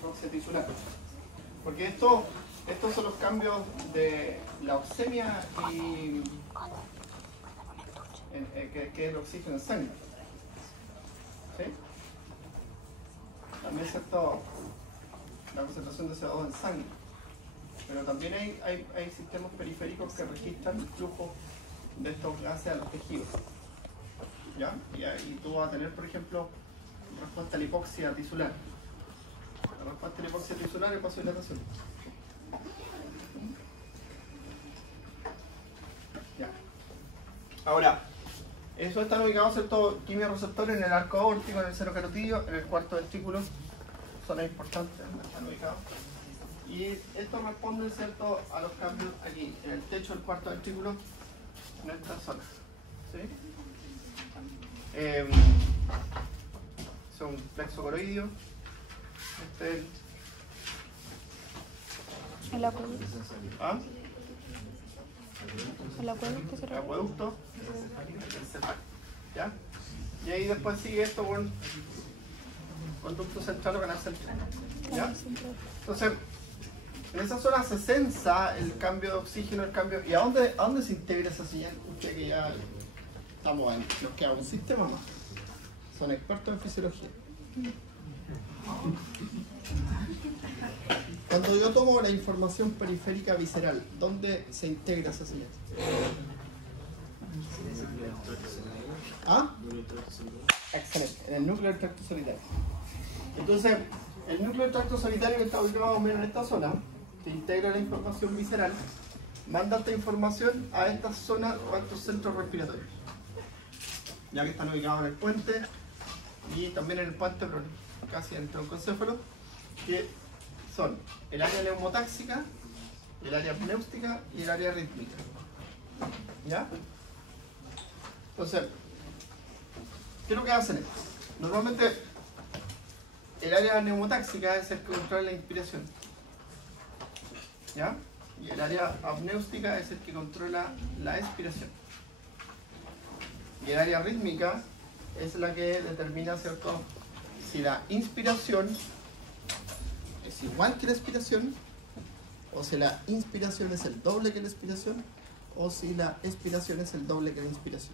hipoxia tisular. Porque estos son los cambios de la oxemia y que es el oxígeno en sangre. ¿Sí? También es cierto la concentración de CO2 en sangre. Pero también hay sistemas periféricos que registran el flujo de estos gases a los tejidos. ¿Ya? Y ahí tú vas a tener, por ejemplo, respuesta a la hipoxia tisular. La respuesta a la hipoxia tisular es vasodilatación. Ya. Ahora, eso están ubicados ciertos quimioreceptores en el arco aórtico, en el seno carotídeo, en el cuarto ventrículo. Zonas importantes donde están ubicados. Y esto responde, ¿cierto?, a los cambios aquí, en el techo del cuarto ventrículo, en esta zona. ¿Sí? Es un plexo coroidio. Este es el acueducto. ¿Ah? El acueducto El acueducto. El cefal. ¿Ya? Y ahí después sigue esto con conducto central o canal central. ¿Ya? Entonces, en esa zona se sensa el cambio de oxígeno, el cambio. ¿Y a dónde se integra esa señal? Usted que ya estamos en los que hago un sistema más. Son expertos en fisiología. Cuando yo tomo la información periférica visceral, ¿dónde se integra esa señal? ¿Ah? Excelente, en el núcleo del tracto solitario. Entonces, el núcleo del tracto solitario, que está ubicado más o menos en esta zona, que integra la información visceral, manda esta información a esta zona o a estos centros respiratorios, ya que están ubicados en el puente y también en el puente, pero casi en el troncoencéfalo, que son el área neumotáxica, el área pnéustica y el área rítmica. ¿Ya? Entonces, ¿qué es lo que hacen estos? Normalmente, el área neumotáxica es el que controla la inspiración. ¿Ya? Y el área apnéustica es el que controla la expiración. Y el área rítmica es la que determina, ¿cierto?, si la inspiración es igual que la expiración, o si la inspiración es el doble que la expiración, o si la expiración es el doble que la inspiración.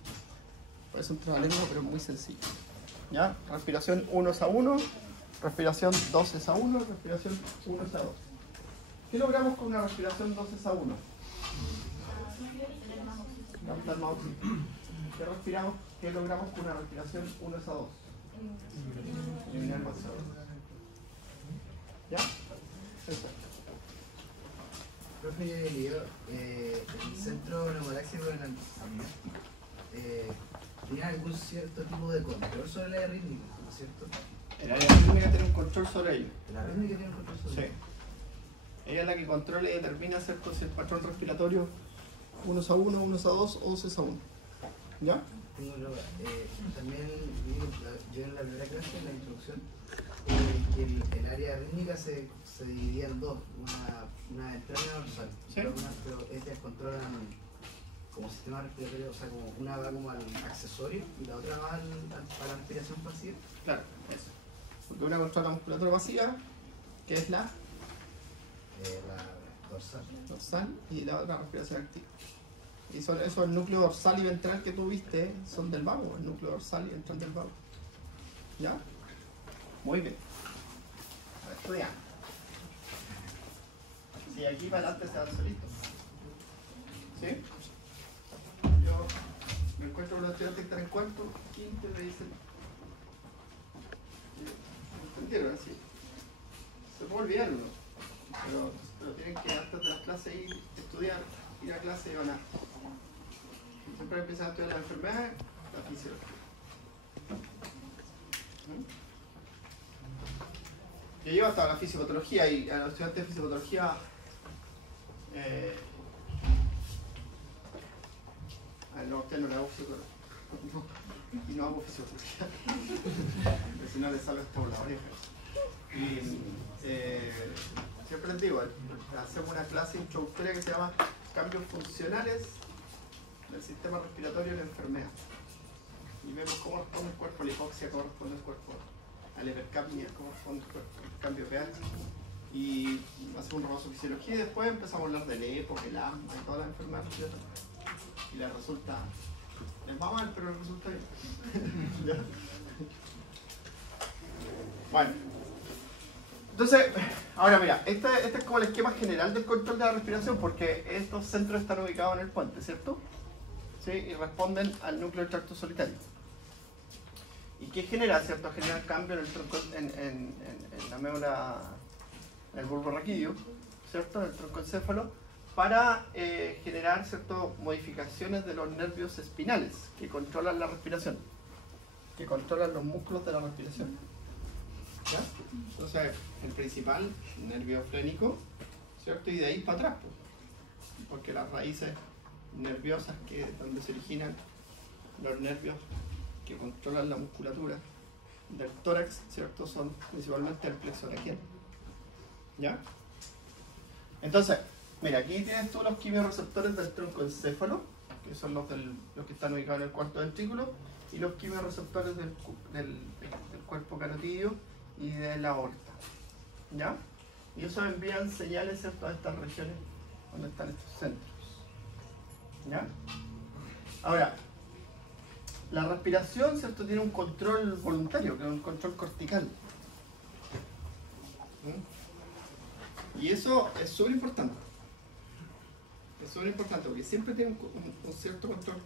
Parece un trabalengua, pero es muy sencillo. ¿Ya? Respiración 1 es a 1, respiración 2 es a 1, respiración 1 es a 2. ¿Qué logramos con una respiración 2 es a 1? ¿Qué logramos con una respiración 1 es a 2? Eliminar el oxígeno. ¿Ya? Eso. Profe, yo he leído el centro neumotáxico en el ¿tiene algún cierto tipo de control sobre la rítmica, ¿no es cierto? El área rítmica tiene un control sobre ello. ¿La rítmica tiene un control sobre Sí. Ella es la que controla y determina, ¿cierto?, si el patrón respiratorio 1 es a 1, 1 es a 2 o 2 es a 1. ¿Ya? También yo en la primera clase, en la introducción, que el área rítmica se dividía en dos, una ventral y una dorsal. ¿Sí? Pero estas controlan como sistema respiratorio, o sea, como una va como al accesorio y la otra va a la respiración pasiva. Claro, eso. Porque una controla la musculatura pasiva, que es la dorsal, y la otra respiración activa. Y eso, el núcleo dorsal y ventral que tú viste son del vago, el núcleo dorsal y ventral del vago. ¿Ya? Muy bien. A ver, estudiamos. Si aquí para adelante se van solitos. ¿Sí? Yo me encuentro con los estudiantes que están en cuarto, quinto, y me dicen, ¿entendieron así? Se puede olvidar uno, pero tienen que antes de las clases ir a clase y van a. Siempre empiezan a estudiar las enfermedades, la fisiología. Yo llevo hasta la fisiopatología y a los estudiantes de fisiopatología no, usted no le hago fisiopatología. Y no hago fisiopatología. Porque si no le sale hasta por la oreja. Y siempre les digo, hacemos una clase introductoria que se llama Cambios Funcionales del Sistema Respiratorio en la Enfermedad. Y vemos cómo responde el cuerpo a la hipoxia, cómo responde el cuerpo al hipercapnia, como con el cambio de pH. Y hacemos un repaso de fisiología y después empezamos a hablar del EPO, el asma y todas las enfermedades respiratorias. Y les resulta, les va mal, pero les resulta bien. Bueno, entonces, ahora mira, este es como el esquema general del control de la respiración, porque estos centros están ubicados en el puente, ¿cierto? ¿Sí? Y responden al núcleo del tracto solitario. ¿Y qué genera, cierto? Genera cambio en el tronco, en la médula, en el bulbo raquídeo, ¿cierto? En el troncoencéfalo, para generar, cierto, modificaciones de los nervios espinales que controlan la respiración, que controlan los músculos de la respiración. ¿Ya? Entonces, el principal, nervio frénico, ¿cierto? Y de ahí para atrás, pues, porque las raíces nerviosas donde se originan los nervios que controlan la musculatura del tórax, ¿cierto? Son principalmente el plexo braquial. ¿Ya? Entonces, mira, aquí tienes tú los quimiorreceptores del troncoencéfalo, que son los que están ubicados en el cuarto ventrículo, y los quimiorreceptores del cuerpo carotídeo y de la aorta. ¿Ya? Y eso envían señales, ¿cierto?, a estas regiones donde están estos centros. ¿Ya? Ahora, la respiración, ¿cierto?, tiene un control voluntario, que es un control cortical. Y eso es súper importante. Es súper importante porque siempre tiene un cierto control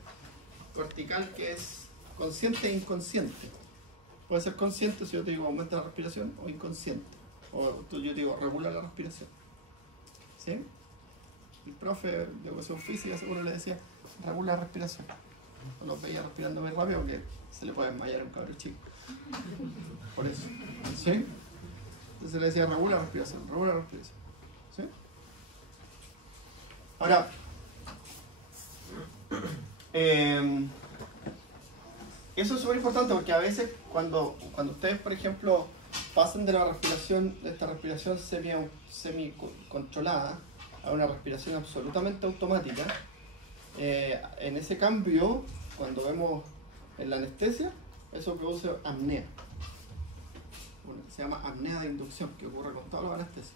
cortical que es consciente e inconsciente. Puede ser consciente si yo te digo aumenta la respiración, o inconsciente. O yo te digo regula la respiración. ¿Sí? El profe de educación física seguro le decía regula la respiración. O los veía respirando muy rápido que se le puede desmayar a un cabrón chico. Por eso. ¿Sí? Entonces le decía regula la respiración, regula la respiración. ¿Sí? Ahora, eso es súper importante porque a veces cuando ustedes, por ejemplo, pasan de la respiración, de esta respiración semi-controlada a una respiración absolutamente automática, en ese cambio, cuando vemos en la anestesia, eso produce apnea. Bueno, se llama apnea de inducción, que ocurre con todos los anestesios.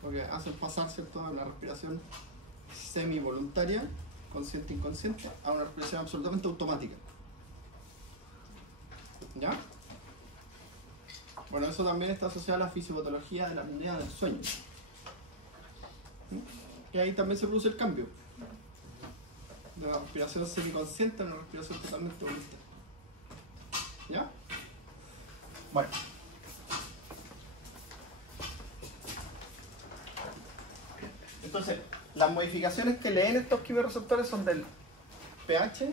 Porque hacen pasar, ¿cierto?, a la respiración semi-voluntaria, consciente-inconsciente, a una respiración absolutamente automática. ¿Ya? Bueno, eso también está asociado a la fisiopatología de la apnea del sueño. Y ahí también se produce el cambio de la respiración semiconsciente a una respiración totalmente voluntaria. ¿Ya? Bueno. Entonces, las modificaciones que leen estos quimiorreceptores son del pH,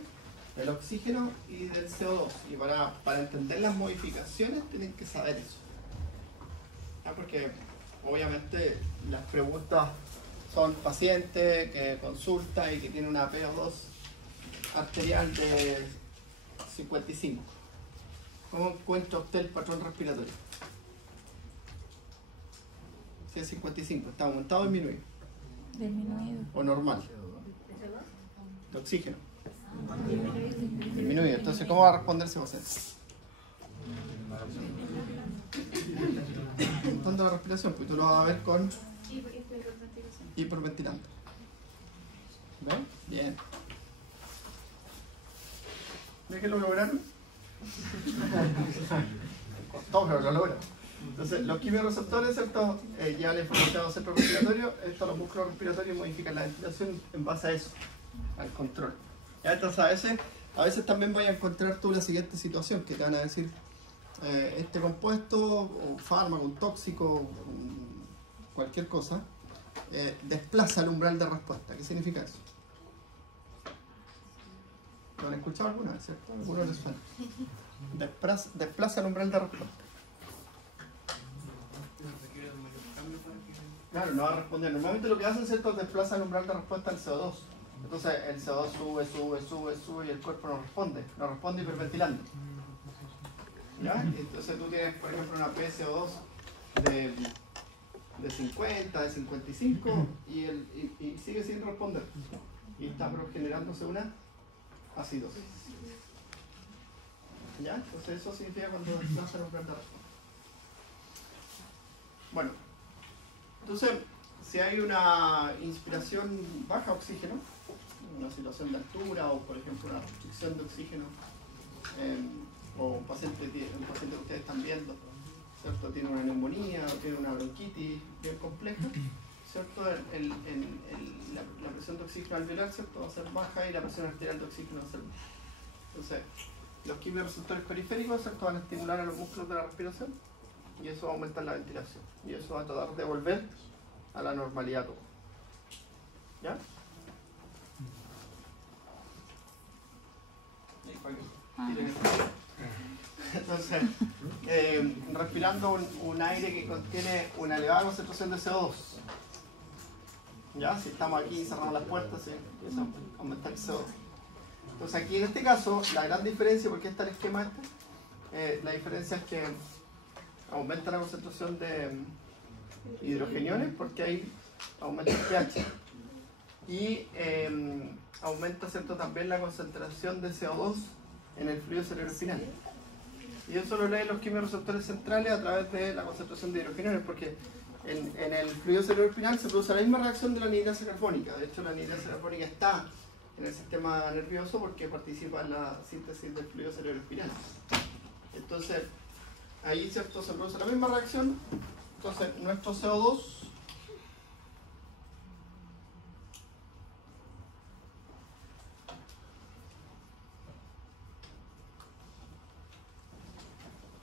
del oxígeno y del CO2. Y para entender las modificaciones tienen que saber eso. ¿Ya? Porque obviamente las preguntas son pacientes que consulta y que tiene una PO2 arterial de 55. ¿Cómo encuentra usted el patrón respiratorio? Si es 55, ¿está aumentado o disminuido? Disminuido. ¿O normal? De oxígeno. Disminuido. Entonces, ¿cómo va a responder ese paciente? Aumentando la respiración, pues tú lo vas a ver con hiperventilando. ¿Ven? Bien. ¿Ves que lo lograron? Costó, pero lo lograron. Entonces, los quimiorreceptores, ¿cierto? Llevan la información al centro respiratorio, los músculos respiratorios modifican la ventilación en base a eso, al control. ¿Ya? Entonces, a veces también vas a encontrar tú la siguiente situación, que te van a decir, este compuesto, o fármaco, un tóxico, cualquier cosa, desplaza el umbral de respuesta. ¿Qué significa eso? ¿Lo han escuchado alguna vez, cierto? ¿Alguno les suena? Desplaza el umbral de respuesta. Claro, no va a responder. Normalmente lo que hacen, ¿cierto?, es desplazar el umbral de respuesta al CO2. Entonces el CO2 sube y el cuerpo no responde hiperventilando. ¿Ya? Entonces tú tienes, por ejemplo, una PCO2 de 50, de 55 y sigue sin responder. Y está generándose una acidosis. ¿Ya? Entonces eso significa cuando desplaza el umbral de respuesta. Bueno, entonces si hay una inspiración baja de oxígeno, una situación de altura o por ejemplo una restricción de oxígeno, o un paciente que ustedes están viendo, ¿cierto? Tiene una neumonía o tiene una bronquitis bien compleja, ¿cierto? La presión de oxígeno alveolar, ¿cierto? Va a ser baja y la presión arterial de oxígeno va a ser baja. Entonces, los quimiorreceptores periféricos, ¿cierto? Van a estimular a los músculos de la respiración y eso va a aumentar la ventilación y eso va a tratar de volver a la normalidad todo. ¿Ya? Entonces, respirando un aire que contiene una elevada concentración de CO2. ¿Ya? Si estamos aquí y cerramos las puertas, se empieza a aumentar el CO2. Entonces aquí en este caso, la gran diferencia, porque está el esquema este, la diferencia es que aumenta la concentración de hidrogeniones porque ahí aumenta el pH. Y aumenta, ¿cierto?, también la concentración de CO2 en el fluido cerebroespinal. Y eso lo leen los quimiorreceptores centrales a través de la concentración de hidrogeniones, porque en el fluido cerebroespinal se produce la misma reacción de la anhidrasa carbónica. De hecho, la anhidrasa carbónica está en el sistema nervioso porque participa en la síntesis del fluido cerebroespinal. Entonces, ahí, ¿cierto?, se produce la misma reacción. Entonces, nuestro CO2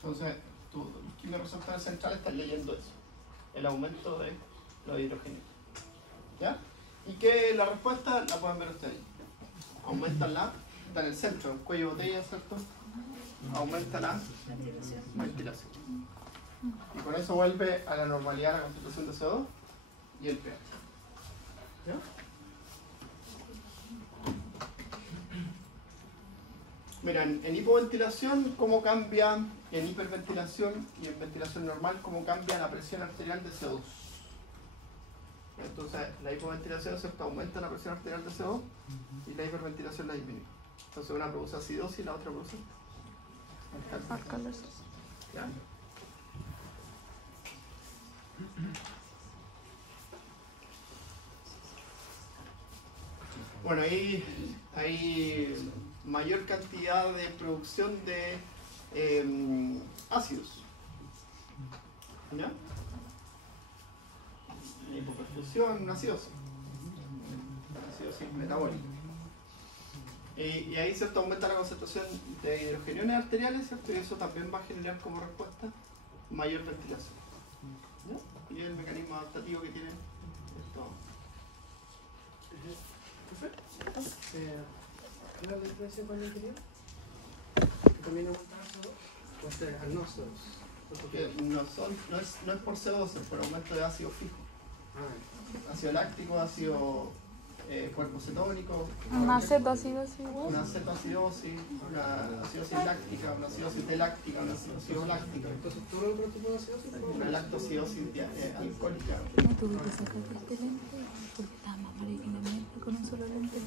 entonces, tu quimiorreceptores centrales están leyendo eso, el aumento de los hidrogenios. ¿Ya? Y que la respuesta la pueden ver ustedes. Aumenta está en el centro, el cuello de botella, ¿cierto? Aumenta la ventilación. Y con eso vuelve a la normalidad la concentración de CO2 y el pH. ¿Ya? Mira, en hipoventilación, ¿cómo cambia? En hiperventilación y en ventilación normal, ¿cómo cambia la presión arterial de CO2? Entonces, la hipoventilación, ¿cierto?, aumenta la presión arterial de CO2 y la hiperventilación la disminuye. Entonces, una produce acidosis y la otra produce alcalosis. ¿Ya? Bueno, ahí hay mayor cantidad de producción de ácidos. ¿Ya? Hipoperfusión, una acidosis. Una acidosis metabólica. Y ahí, ¿cierto?, aumenta la concentración de hidrogeniones arteriales, ¿cierto? Y eso también va a generar como respuesta mayor ventilación. ¿Ya? Y el mecanismo adaptativo que tiene esto. ¿Cuál es la diferencia con el anterior? ¿También aumenta el CO2? Porque no es por CO2, es por aumento de ácido fijo. Ácido láctico, ácido cuerpo cetónico. Una cetoacidosis igual. Una cetoacidosis, una acidosis láctica, una acidosis deláctica, una acidosis láctica. Entonces, ¿todo otro tipo de acidosis? Una lactoacidosis alcohólica. No tuve que sacarte este lente porque estaba más mariquinamente con un solo lente.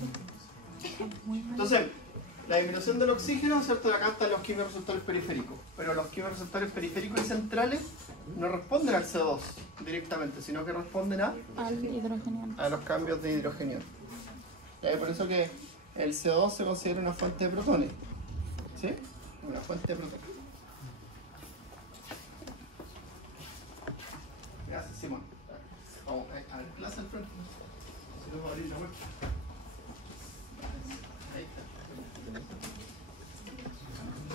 Muy mal. Entonces, la disminución del oxígeno, ¿cierto? Acá están los quimiorreceptores periféricos, pero los quimiorreceptores periféricos y centrales no responden al CO2 directamente, sino que responden al hidrogenio. A los cambios de hidrogenio. Por eso que el CO2 se considera una fuente de protones. ¿Sí? Una fuente de protones. Gracias, Simón. Vamos a ver, plaza al frente. Si no va a abrir la puerta. Ahí está.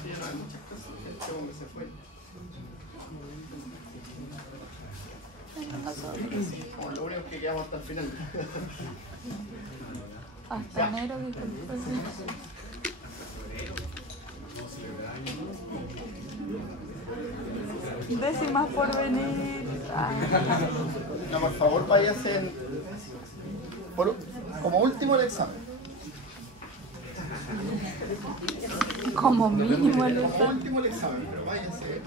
Sí, no hay muchas cosas. Este hombre se fue. Como lo único que quedamos hasta el final. Hasta enero, décimas por venir. No, por favor, váyase como último el examen. Como mínimo el Como examen. último el examen, pero váyase.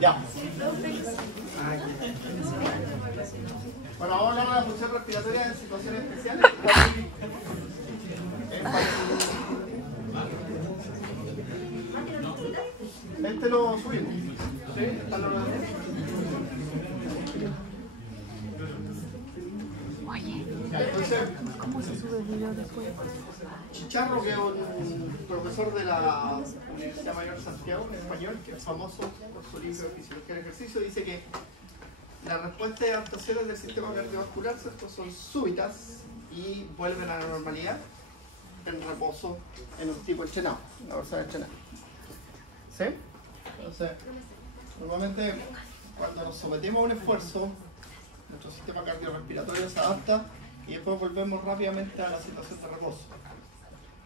Ya. especiales. Este lo subimos. ¿Sí? Están los entonces, ¿Cómo se sube el video después? Chicharro, que es un profesor de la Universidad Mayor de Santiago, español, que es famoso por su libro de Fisiología del Ejercicio, dice que las respuestas de adaptaciones del sistema cardiovascular, ¿cierto?, son súbitas y vuelven a la normalidad en reposo en un tipo entrenado, una persona entrenada. ¿Sí? Entonces, normalmente cuando nos sometemos a un esfuerzo, nuestro sistema cardiorrespiratorio se adapta y después volvemos rápidamente a la situación de reposo.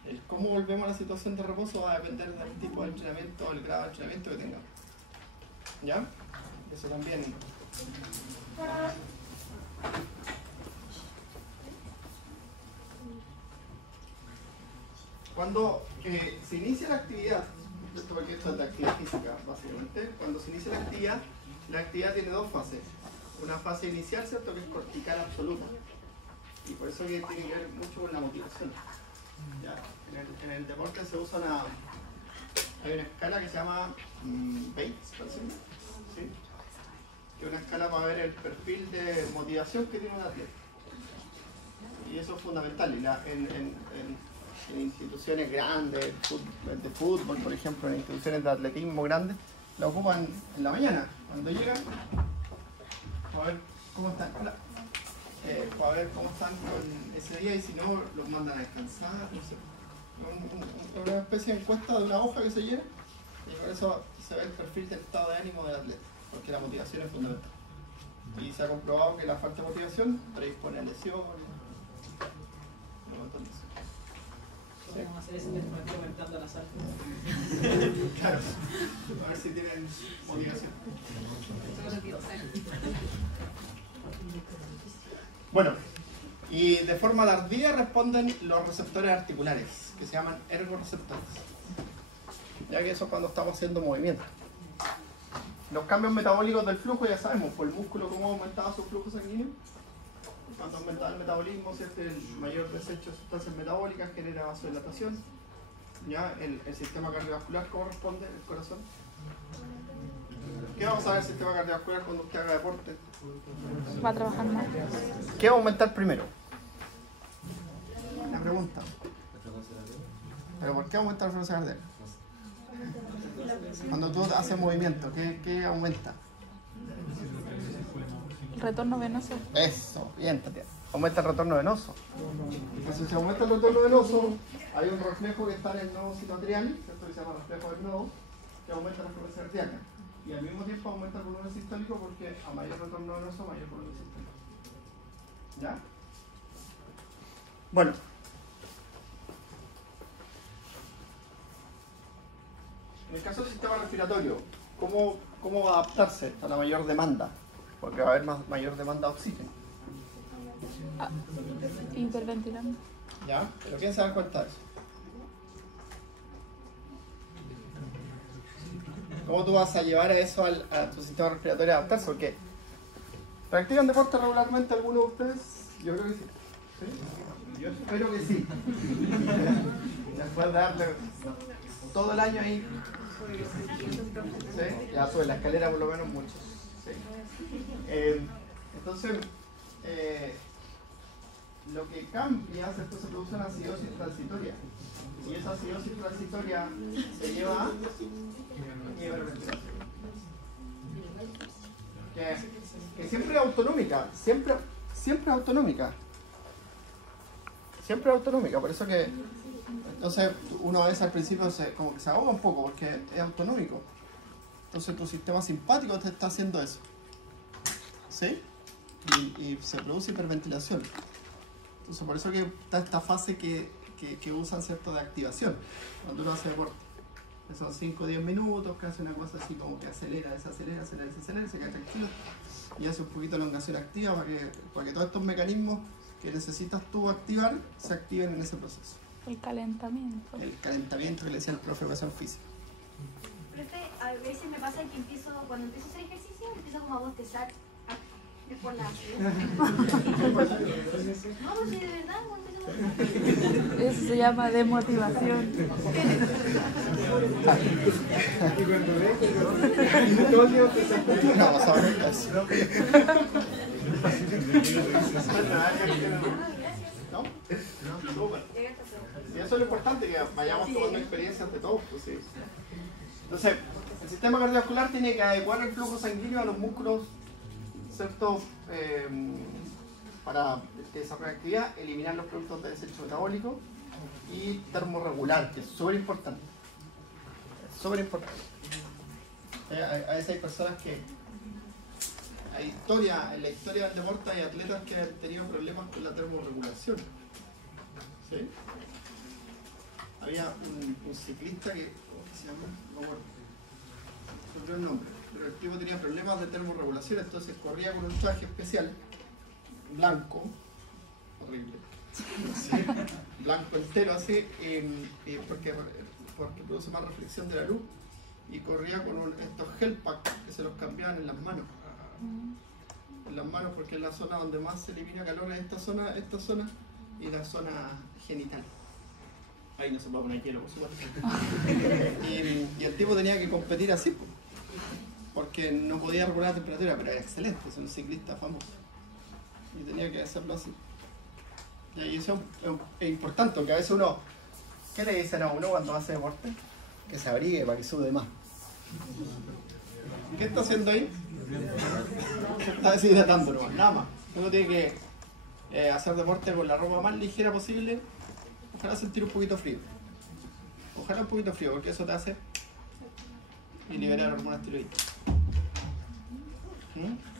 El cómo volvemos a la situación de reposo va a depender del tipo de entrenamiento, del grado de entrenamiento que tengamos. ¿Ya? Eso también. Cuando se inicia la actividad, porque esto es de actividad física básicamente, cuando se inicia la actividad tiene dos fases. Una fase inicial, ¿cierto?, que es cortical absoluta. Y por eso que tiene que ver mucho con la motivación. ¿Ya? En el deporte se usa hay una escala que se llama Bates, parece, ¿sí?, que es una escala para ver el perfil de motivación que tiene un atleta. Y eso es fundamental. Y en instituciones grandes de fútbol, por ejemplo, en instituciones de atletismo grandes, la ocupan en la mañana, cuando llegan, para ver cómo están. Para ver cómo están con ese día, y si no, los mandan a descansar, no sé. Una especie de encuesta de una hoja que se llena, y por eso se ve el perfil del estado de ánimo del atleta, porque la motivación es fundamental. Y se ha comprobado que la falta de motivación predispone a lesiones, un montón de eso. Vamos a hacer ese mes para comentando la sal. Claro, a ver si tienen motivación. Bueno, y de forma tardía responden los receptores articulares, que se llaman ergoreceptores. Ya que eso es cuando estamos haciendo movimiento. Los cambios metabólicos del flujo ya sabemos, por el músculo cómo aumentaba su flujo sanguíneo. Cuando aumentaba el metabolismo, ¿cierto?, el mayor desecho de sustancias metabólicas genera vasodilatación. Ya el sistema cardiovascular, ¿cómo responde el corazón? ¿Qué vamos a ver el sistema cardiovascular cuando usted haga deporte? Va a trabajar más. ¿Qué va a aumentar primero? La pregunta. ¿Pero por qué aumenta la frecuencia cardíaca? Cuando tú haces movimiento, ¿qué aumenta? Retorno venoso. Eso, bien, Tatiana. Aumenta el retorno venoso. Entonces, si aumenta el retorno venoso, hay un reflejo que está en el nodo sinoatrial, ¿cierto?, que se llama reflejo del nodo, que aumenta la frecuencia cardíaca. Y al mismo tiempo aumenta el volumen sistólico, porque a mayor retorno venoso, mayor volumen sistólico. ¿Ya? Bueno. En el caso del sistema respiratorio, ¿cómo va a adaptarse a la mayor demanda? Porque va a haber mayor demanda de oxígeno. Hiperventilando. ¿Ya? ¿Pero quién se da cuenta de eso? ¿Cómo tú vas a llevar eso a tu sistema respiratorio a adaptarse? Porque ¿practican deporte regularmente algunos de ustedes? Yo creo que sí. ¿Sí? Yo espero que sí. Después de darle todo el año ahí. ¿Sí? Ya sube la escalera por lo menos mucho. ¿Sí? Entonces, lo que cambia es que se produce una acidosis transitoria. Y esa acidosis transitoria se lleva a hiperventilación. Que siempre es autonómica, siempre es autonómica. Siempre es autonómica, por eso que entonces uno a veces al principio como que se ahoga un poco porque es autonómico. Entonces tu sistema simpático te está haciendo eso. ¿Sí? Y se produce hiperventilación. Entonces por eso que está esta fase que usan, ¿cierto?, de activación cuando uno hace deporte. Son 5 o 10 minutos, que hace una cosa así como que acelera, desacelera, se queda tranquilo y hace un poquito de elongación activa para que todos estos mecanismos que necesitas tú activar se activen en ese proceso. El calentamiento. El calentamiento que le decía el profe de educación física. Profe, a veces me pasa que cuando empiezo a hacer ejercicio, empiezo como a bostezar. Es por la ansiedad. No, pues sí, de verdad, eso se llama desmotivación. ¿No? Y eso es lo importante, que vayamos tomando experiencias de todos. Pues, sí. Entonces, el sistema cardiovascular tiene que adecuar el flujo sanguíneo a los músculos, ¿cierto? Para desarrollar actividad, eliminar los productos de desecho metabólico y termorregular, que es súper importante. Súper importante. A veces hay personas que en la historia del deporte hay atletas que han tenido problemas con la termorregulación. ¿Sí? Había un ciclista que, ¿cómo se llama? No me acuerdo. No recuerdo el nombre, pero el tipo tenía problemas de termorregulación, entonces corría con un traje especial, blanco, horrible, ¿sí? Blanco entero así, porque produce más reflexión de la luz, y corría con estos gel packs que se los cambiaban en las manos. En las manos, porque es la zona donde más se elimina calor, es esta zona y la zona genital. Ahí no se puede poner hielo, por supuesto. Y el tipo tenía que competir así, porque no podía regular la temperatura, pero era excelente, es un ciclista famoso. Y tenía que hacerlo así. Y eso es importante, porque a veces uno, ¿qué le dicen a uno cuando hace deporte? Que se abrigue para que sude más. ¿Qué está haciendo ahí? Se está deshidratando nomás, nada más. Uno tiene que hacer deporte con la ropa más ligera posible. Ojalá sentir un poquito frío. Ojalá un poquito frío, porque eso te hace y liberar hormonas tiroides.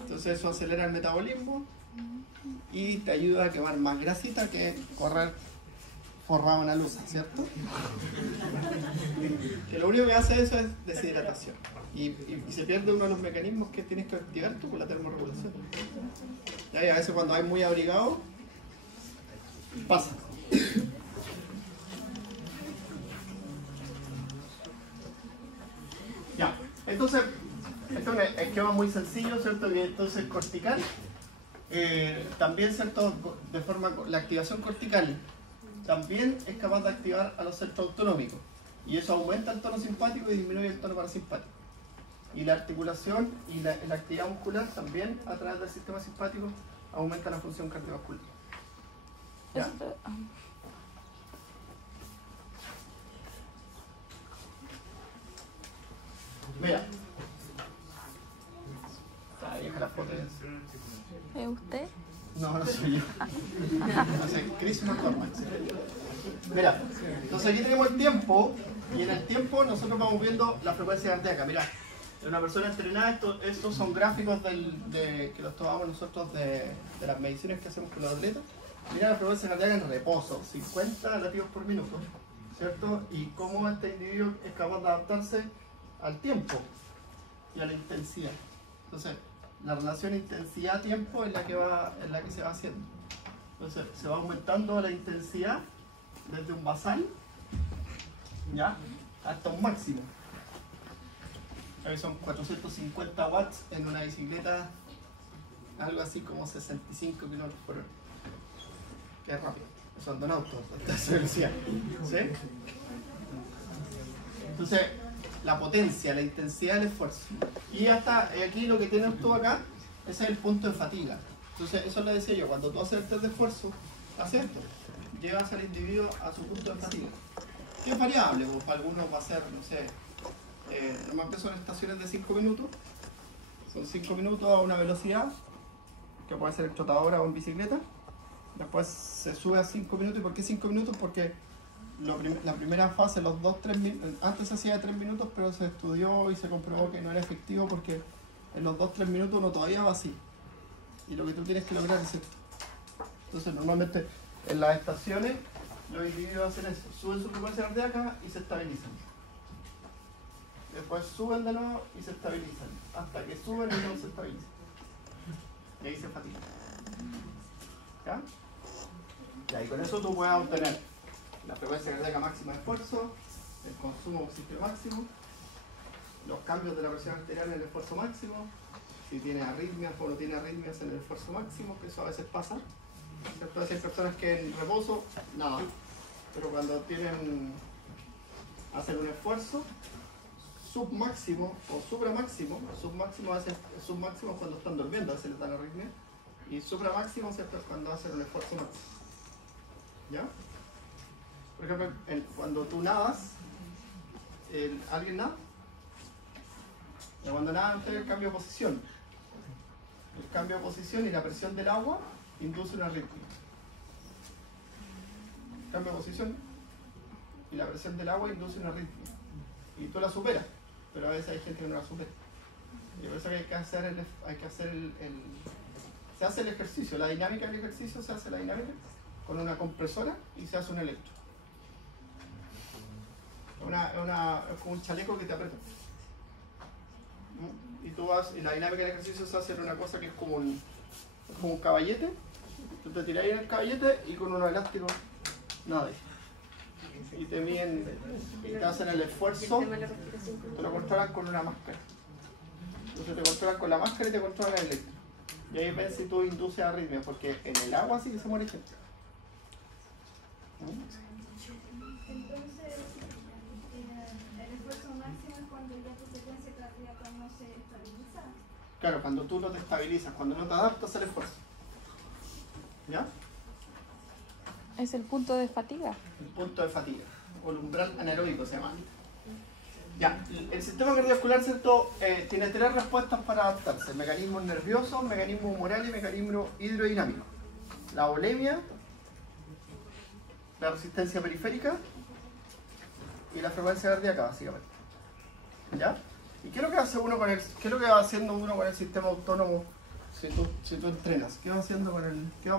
Entonces eso acelera el metabolismo y te ayuda a quemar más grasita que correr forrado en la luz, ¿cierto? Que lo único que hace eso es deshidratación. Y se pierde uno de los mecanismos que tienes que activar tú con la termorregulación. Y a veces cuando hay muy abrigado, pasa. Ya, entonces, este es un esquema muy sencillo, ¿cierto? Y entonces cortical, también, ¿cierto? De forma, la activación cortical también es capaz de activar a los centros autonómicos. Y eso aumenta el tono simpático y disminuye el tono parasimpático. Y la articulación y la actividad muscular también a través del sistema simpático aumenta la función cardiovascular. ¿Ya? Mira. Está vieja la foto. ¿Es usted? No, no soy yo. No sé, Chris McCormack. Mira, entonces aquí tenemos el tiempo, y en el tiempo nosotros vamos viendo la frecuencia cardíaca. Mira, en una persona entrenada, estos son gráficos que los tomamos nosotros de las mediciones que hacemos con los atletas. Mira la frecuencia cardíaca en reposo, 50 latidos por minuto, ¿cierto? Y cómo este individuo es capaz de adaptarse al tiempo y a la intensidad. Entonces, la relación intensidad-tiempo es la que se va haciendo. Entonces, se va aumentando la intensidad desde un basal, ¿ya? Hasta un máximo. Ahí son 450 watts en una bicicleta, algo así como 65 km por hora. Que es rápido, eso anda en auto, hasta esa velocidad. ¿Sí? Entonces, la potencia, la intensidad del esfuerzo. Y hasta aquí lo que tienes tú acá, ese es el punto de fatiga. Entonces, eso le decía yo, cuando tú haces el test de esfuerzo, haces esto, llevas al individuo a su punto de fatiga. ¿Qué es variable? Pues para algunos va a ser, no sé, normalmente son estaciones de 5 minutos. Son 5 minutos a una velocidad, que puede ser en trotadora o en bicicleta. Después se sube a 5 minutos. ¿Y por qué 5 minutos? Porque la primera fase, los 2-3 minutos, antes se hacía de 3 minutos, pero se estudió y se comprobó que no era efectivo porque en los 2-3 minutos uno todavía va así. Y lo que tú tienes que lograr es esto. Entonces, normalmente en las estaciones, los individuos hacen eso: suben su frecuencia cardíaca y se estabilizan. Después suben de nuevo y se estabilizan. Hasta que suben y no se estabilizan. Y ahí se fatigan. ¿Ya? Y ahí con eso tú puedes obtener la frecuencia cardíaca máxima de esfuerzo, el consumo de oxígeno máximo, los cambios de la presión arterial en el esfuerzo máximo si tiene arritmias o no tiene arritmias en el esfuerzo máximo, que eso a veces pasa. ¿Cierto? Hay personas que en reposo, nada, pero cuando hacen un esfuerzo submáximo o supramáximo, submáximo es cuando están durmiendo, a veces les dan arritmia, y supramáximo es cuando hacen un esfuerzo máximo. ¿Ya? Por ejemplo, cuando tú nadas, ¿alguien nada? Cuando nada, entonces el cambio de posición. El cambio de posición y la presión del agua induce una arritmia. El cambio de posición y la presión del agua induce una arritmia. Y tú la superas, pero a veces hay gente que no la supera. Y por eso que hay que hacer se hace el ejercicio, la dinámica del ejercicio se hace la dinámica con una compresora y se hace un electro. Es como un chaleco que te aprieta. Y tú vas, y la dinámica del ejercicio se hace en una cosa que es como un caballete. Tú te tiras en el caballete y con unos elásticos nada. Y te miden, y te hacen el esfuerzo, te lo controlan con una máscara. Entonces te controlan con la máscara y te controlan el electro. Y ahí ven si tú induces arritmia, porque en el agua sí que se muere gente. Entonces, el esfuerzo máximo es cuando ya tu secuencia cardíaca no se estabiliza. Claro, cuando tú no te estabilizas, cuando no te adaptas al esfuerzo. ¿Ya? Es el punto de fatiga. El punto de fatiga, o el umbral anaeróbico se llama. Ya, el sistema cardiovascular, ¿cierto? Tiene 3 respuestas para adaptarse: mecanismo nervioso, mecanismo humoral y mecanismo hidrodinámico. La volemia, la resistencia periférica y la frecuencia cardíaca, básicamente. ¿Ya? ¿Y qué es lo que hace uno qué es lo que va haciendo uno con el sistema autónomo si tú entrenas? ¿Qué va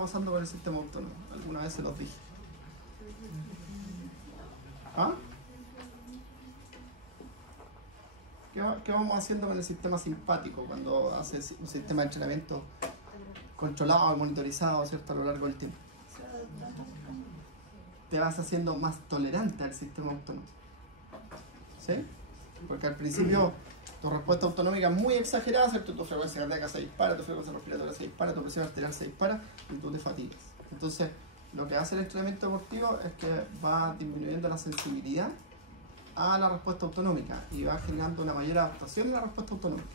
pasando con el sistema autónomo? Alguna vez se los dije. ¿Ah? ¿Qué vamos haciendo con el sistema simpático cuando haces un sistema de entrenamiento controlado y monitorizado, ¿cierto?, a lo largo del tiempo? Te vas haciendo más tolerante al sistema autonómico. ¿Sí? Porque al principio tu respuesta autonómica es muy exagerada, ¿cierto? Tu frecuencia cardíaca se dispara, tu frecuencia respiratoria se dispara, tu presión arterial se dispara y tú te fatigas. Entonces, lo que hace el entrenamiento deportivo es que va disminuyendo la sensibilidad a la respuesta autonómica y va generando una mayor adaptación a la respuesta autonómica.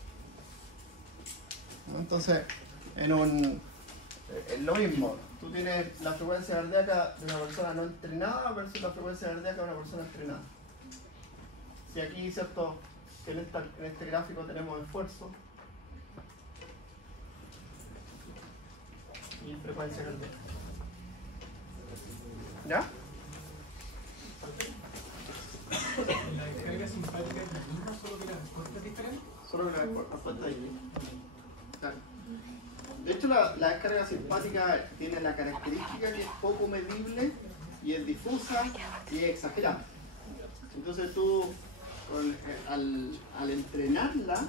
¿No? Entonces, es lo mismo. Tú tienes la frecuencia cardíaca de una persona no entrenada versus la frecuencia cardíaca de una persona entrenada. Si aquí, ¿cierto?, que en este gráfico tenemos esfuerzo y frecuencia cardíaca. ¿Ya? ¿La descarga simpática es la misma, solo que la respuesta es diferente? Solo que la respuesta es diferente. Claro. De hecho, la descarga simpática tiene la característica que es poco medible y es difusa y es exagerada. Entonces tú, al entrenarla,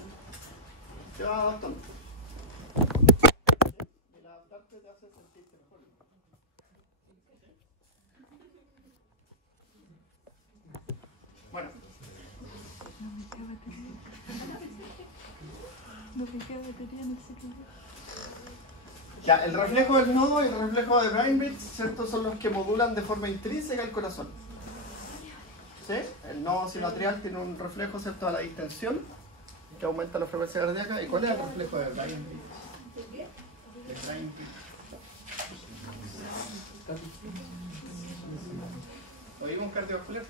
te vas adaptando. El adaptarte te hace sentirte mejor. Bueno. No me queda batería en el celular. Ya, el reflejo del nodo y el reflejo de Brainbridge, ¿cierto?, son los que modulan de forma intrínseca el corazón. ¿Sí? El nodo sinoatrial tiene un reflejo, ¿cierto?, a la distensión, que aumenta la frecuencia cardíaca. ¿Y cuál es el reflejo de Brainbridge? De Brainbridge. ¿Oímos cardiovascular?